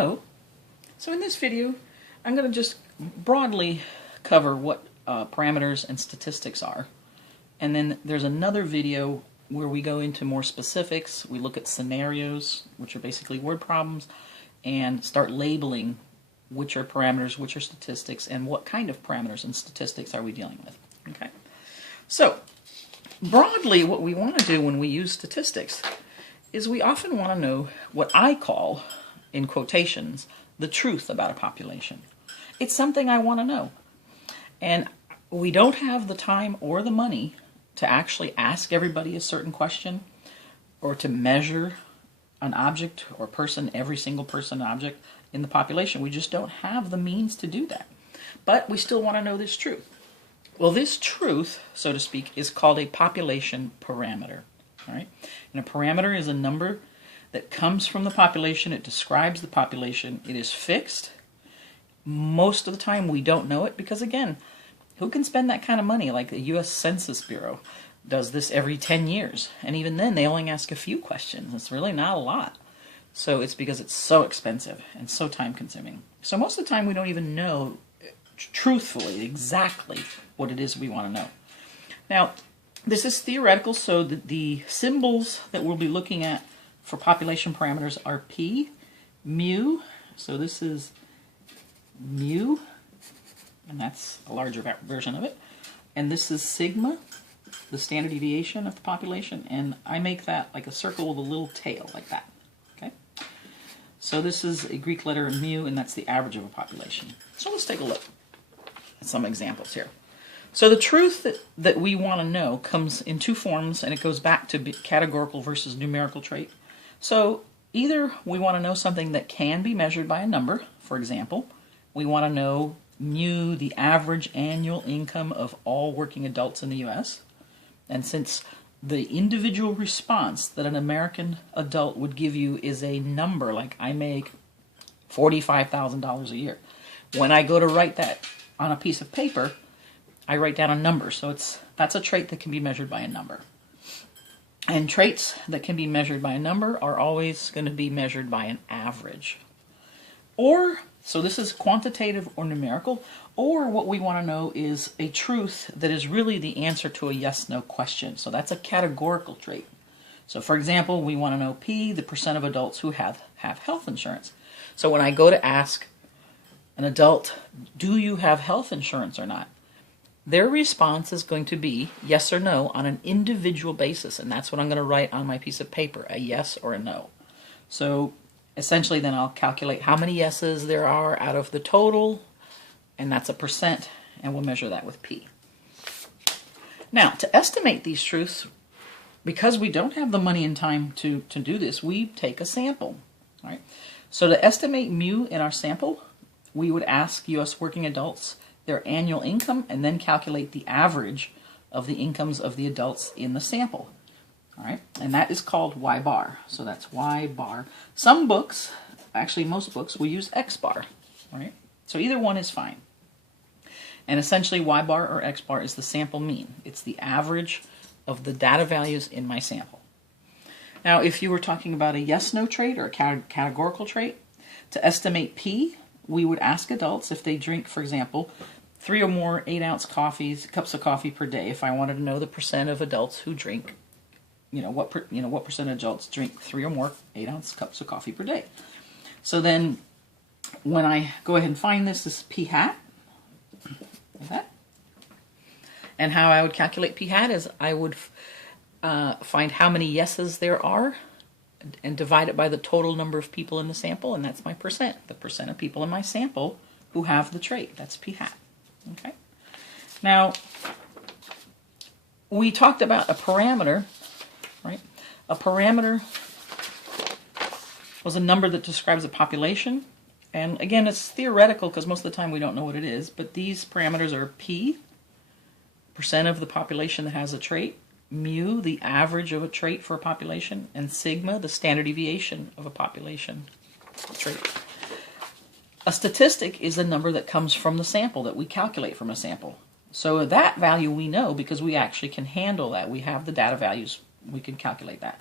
Hello. So in this video, I'm going to just broadly cover what parameters and statistics are. And then there's another video where we go into more specifics. We look at scenarios, which are basically word problems, and start labeling which are parameters, which are statistics, and what kind of parameters and statistics are we dealing with. Okay. So broadly, what we want to do when we use statistics is we often want to know what I call, in quotations, the truth about a population. It's something I want to know. And we don't have the time or the money to actually ask everybody a certain question or to measure an object or person, every single person object in the population. We just don't have the means to do that. But we still want to know this truth. Well, this truth, so to speak, is called a population parameter. All right? And a parameter is a number that comes from the population. It describes the population. It is fixed. Most of the time we don't know it because, again, who can spend that kind of money? Like the U.S. Census Bureau does this every 10 years. And even then, they only ask a few questions. It's really not a lot. So it's because it's so expensive and so time-consuming. So most of the time we don't even know truthfully exactly what it is we want to know. Now, this is theoretical, so the symbols that we'll be looking at for population parameters are P, mu, so this is mu, and that's a larger version of it, and this is sigma, the standard deviation of the population, and I make that like a circle with a little tail, like that. Okay. So this is a Greek letter mu, and that's the average of a population. So let's take a look at some examples here. So the truth that we want to know comes in two forms, and it goes back to categorical versus numerical trait. So either we want to know something that can be measured by a number. For example, we want to know mu, the average annual income of all working adults in the U.S. And since the individual response that an American adult would give you is a number, like I make $45,000 a year, when I go to write that on a piece of paper, I write down a number. So that's a trait that can be measured by a number. And traits that can be measured by a number are always going to be measured by an average. Or, so this is quantitative or numerical, or what we want to know is a truth that is really the answer to a yes-no question. So that's a categorical trait. So for example, we want to know P, the percent of adults who have health insurance. So when I go to ask an adult, do you have health insurance or not? Their response is going to be yes or no on an individual basis, and that's what I'm going to write on my piece of paper, a yes or a no. So essentially then I'll calculate how many yeses there are out of the total, and that's a percent, and we'll measure that with P. Now, to estimate these truths, because we don't have the money and time to do this, we take a sample. All right? So to estimate mu in our sample, we would ask U.S. working adults their annual income and then calculate the average of the incomes of the adults in the sample. All right, and that is called Y bar. So that's Y bar. Some books, actually most books, will use X bar. All right, so either one is fine. And essentially Y bar or X bar is the sample mean. It's the average of the data values in my sample. Now, if you were talking about a yes-no trait or a categorical trait, to estimate P, we would ask adults if they drink, for example, 3 or more 8-ounce cups of coffee per day. If I wanted to know the percent of adults who drink, what percent of adults drink 3 or more 8-ounce cups of coffee per day. So then, when I go ahead and find this is P hat, like that. And how I would calculate P hat is I would find how many yeses there are and divide it by the total number of people in the sample, and that's my percent. The percent of people in my sample who have the trait. That's P hat. Okay. Now, we talked about a parameter, right? A parameter was a number that describes a population, and again, it's theoretical because most of the time we don't know what it is, but these parameters are P, percent of the population that has a trait, mu, the average of a trait for a population, and sigma, the standard deviation of a population trait. A statistic is a number that comes from the sample that we calculate from a sample. So that value we know because we actually can handle that. We have the data values. We can calculate that.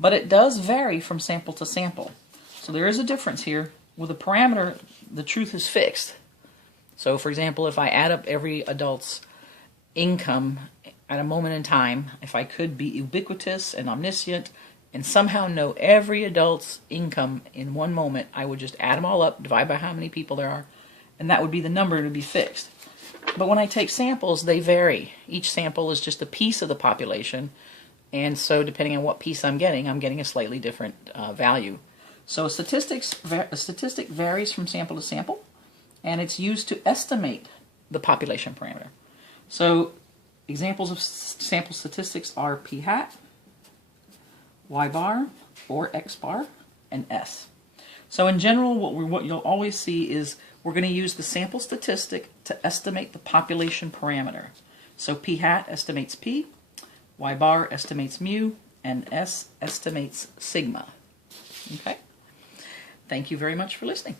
But it does vary from sample to sample. So there is a difference here With a parameter, the truth is fixed. So, for example, if I add up every adult's income at a moment in time, if I could be ubiquitous and omniscient and somehow know every adult's income in one moment, I would just add them all up, divide by how many people there are, and that would be the number to be fixed. But when I take samples, they vary. Each sample is just a piece of the population, and so depending on what piece I'm getting a slightly different value. So a statistic varies from sample to sample, and it's used to estimate the population parameter. So examples of sample statistics are p hat, y bar, or x bar, and s. So in general, what you'll always see is we're going to use the sample statistic to estimate the population parameter. So p hat estimates p, y bar estimates mu, and s estimates sigma. Okay? Thank you very much for listening.